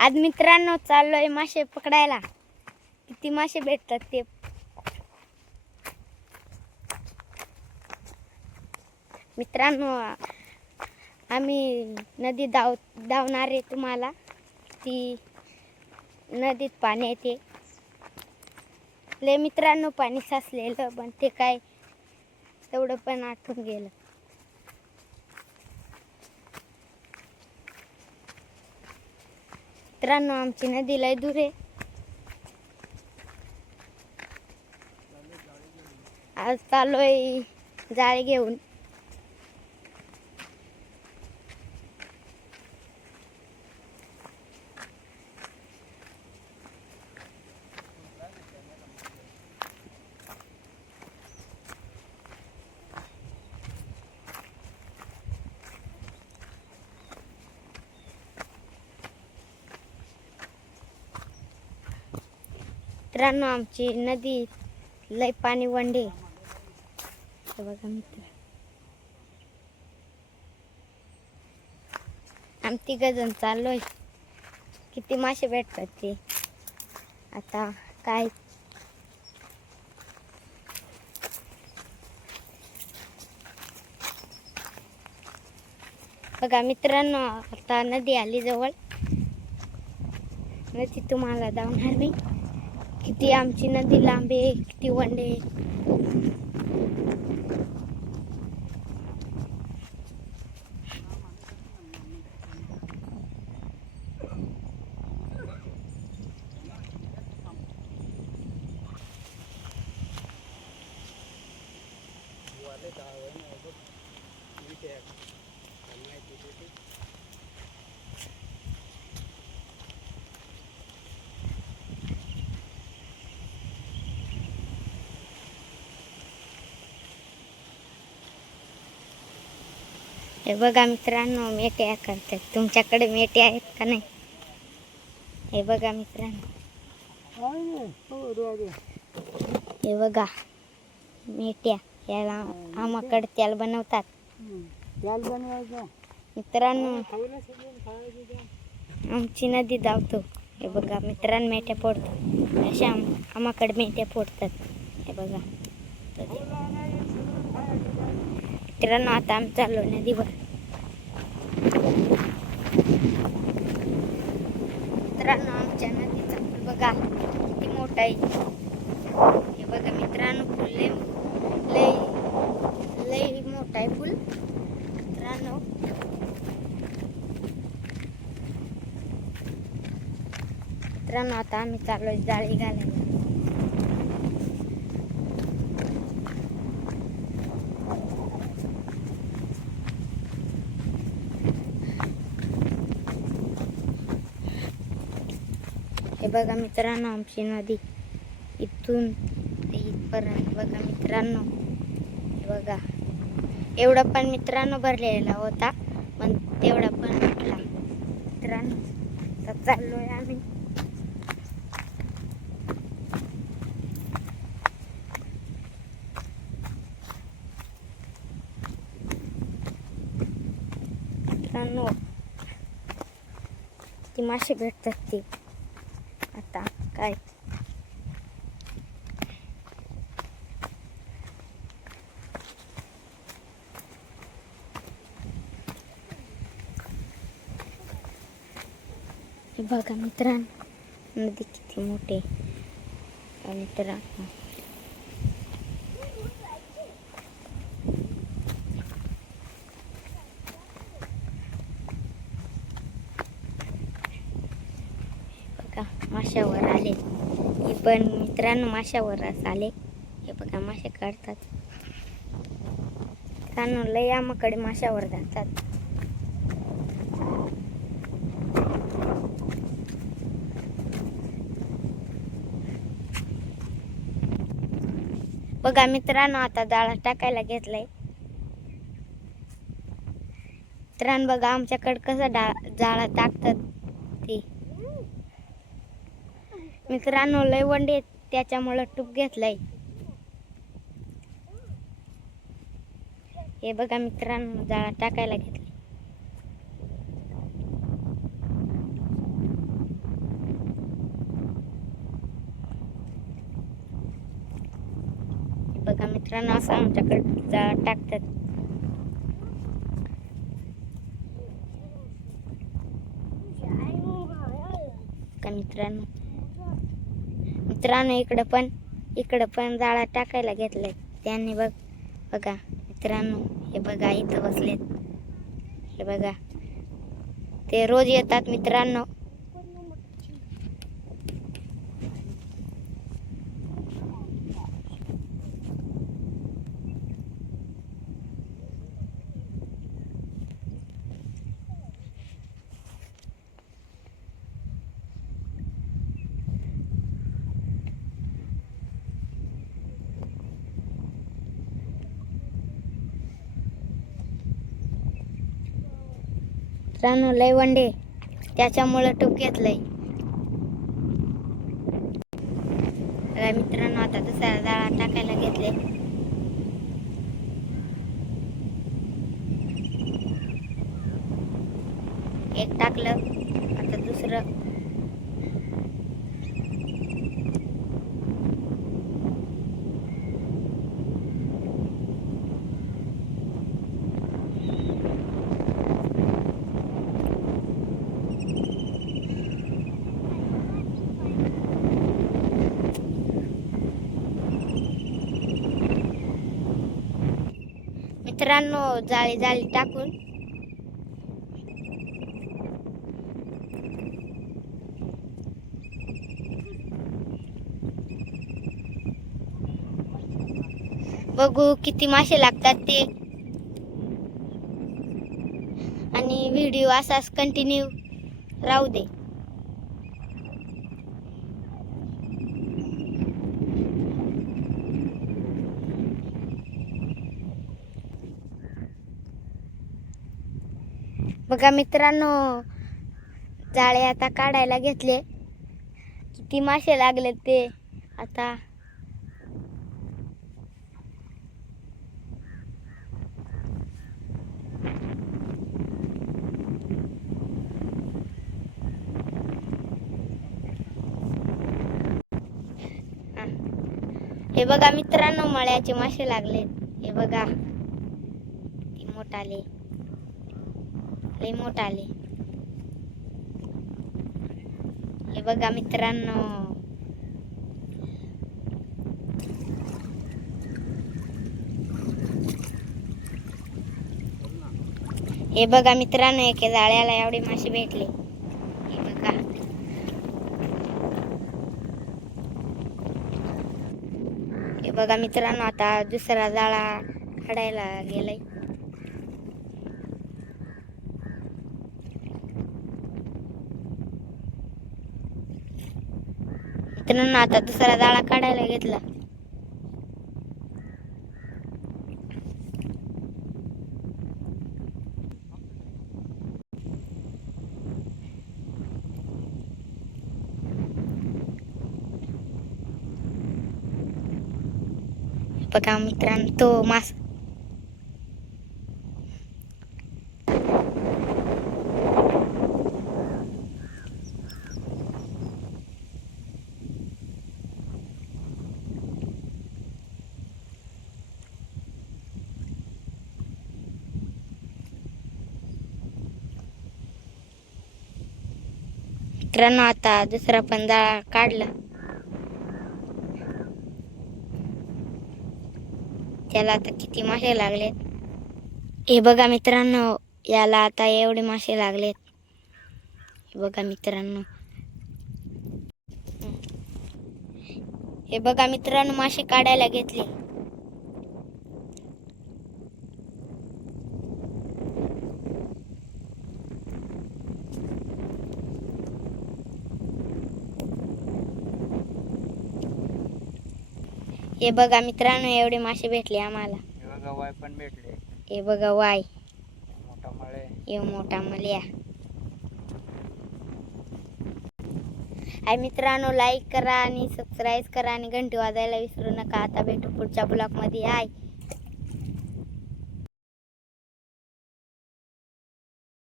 आज मित्रांनो चाललोय मासे पकडायला. किती मासे भेटतात ते मित्रांनो. आम्ही नदी धावणार आहे. तुम्हाला ती नदीत पाणी येते लय मित्रांनो, पाणी साचलेलं, पण ते काय तेवढं पण आटून गेलं. मित्रांनो आमची नदी लय दूर आहे. आज चाललोय जाळी घेऊन. मित्रांनो आमची नदी लय पाणी वंडे. हे बघा मित्र, आम्ही तिघजण चाललोय. किती मासे भेटतात ते आता काय. बघा मित्रांनो, आता नदी आली जवळ. नदी तुम्हाला दाखवणार मी. किती आमची नदी लांब आहे, किती वंडे. हे बघा मित्रांनो, मेट्या करतात. तुमच्याकडे मेटे आहेत का नाही? हे बघा मित्रांनो, हे बघा मेट्या. याला आमाकडे तेल बनवतात. मित्रांनो आमची नदी धावतो. हे बघा मित्रांनो, मेट्या फोडतो. अशा आमाकडे मेट्या फोडतात. हे बघा मित्रांनो, आता आम्ही चाललो नदीवर. मित्रांनो आमच्या नदीचा पूल बघा किती मोठा आहे. हे बघा मित्रांनो, पूल लय लय मोठा आहे पूल. मित्रांनो आता आम्ही चाललोय जाळी घालायला. हे बघा मित्रांनो, आमची नदी इथून ते इथपर्यंत. बघा मित्रांनो, हे बघा एवढा पण मित्रांनो भरलेला होता, पण तेवढा पण म्हटला. मित्रांनो तर चाललोय आम्ही. मित्रांनो ती मासे भेटतात ते आता काय. हे बघा मित्रांनो, नदी किती मोठी. मित्रांनो बघा माशावर आले. हे पण मित्रांनो माशावरच आले. हे बघा मासे काढतात. मित्रांनो लय आमाकडे माशावर जातात. बघा मित्रांनो, आता जाळा टाकायला घेतलाय. मित्रांनो बघा आमच्याकडे कसं जाळा टाकतात ते. मित्रांनो लय वंडे, त्याच्यामुळे टूप घेतलाय. हे बघा मित्रांनो, जाळा टाकायला घेतलाय. मित्रांनो असं आमच्याकडे जाळं टाकतात. का मित्रांनो इकडं पण जाळा टाकायला घेतलाय त्यांनी. बघा मित्रांनो, हे बघा इथं बसलेत. हे बघा ते रोज येतात मित्रांनो. मित्रांनो लय वंडे त्याच्यामुळं टूप घेतलंय. मित्रांनो आता दुसरा जाळा टाकायला घेतले. एक टाकलं, आता दुसरं. मित्रांनो जाळी टाकून बघू किती मासे लागतात ते, आणि व्हिडिओ असाच कंटिन्यू राहू दे. बघा मित्रांनो जाळे आता काढायला घेतले. किती मासे लागले ते आता. हे बघा मित्रांनो मळ्याचे मासे लागले. हे बघा किती मोठाले, लय मोठाले. हे बघा मित्रांनो एका जाळ्याला एवढे मासे भेटले. हे बघा मित्रांनो आता दुसरा जाळा काढायला गेलाय. मित्रांनो आता दुसरा जाळा काढायला घेतला. बघा मित्रांनो तो मासा. मित्रांनो आता दुसरा पण जाळा काढला. त्याला आता किती मासे लागलेत हे बघा मित्रांनो. याला आता एवढे मासे लागलेत. हे बघा मित्रांनो, हे बघा मित्रांनो मासे काढायला घेतले. हे बघा मित्रांनो एवढे मासे भेटले आम्हाला. हे बघा वाय पण भेटले. हे बघा वाय, मोठा मळे, हे मोठा मल्या. हाय मित्रांनो लाईक करा आणि सबस्क्राईब करा आणि घंटी वाजायला विसरू नका. आता भेटू पुढच्या ब्लॉग मध्ये. हाय.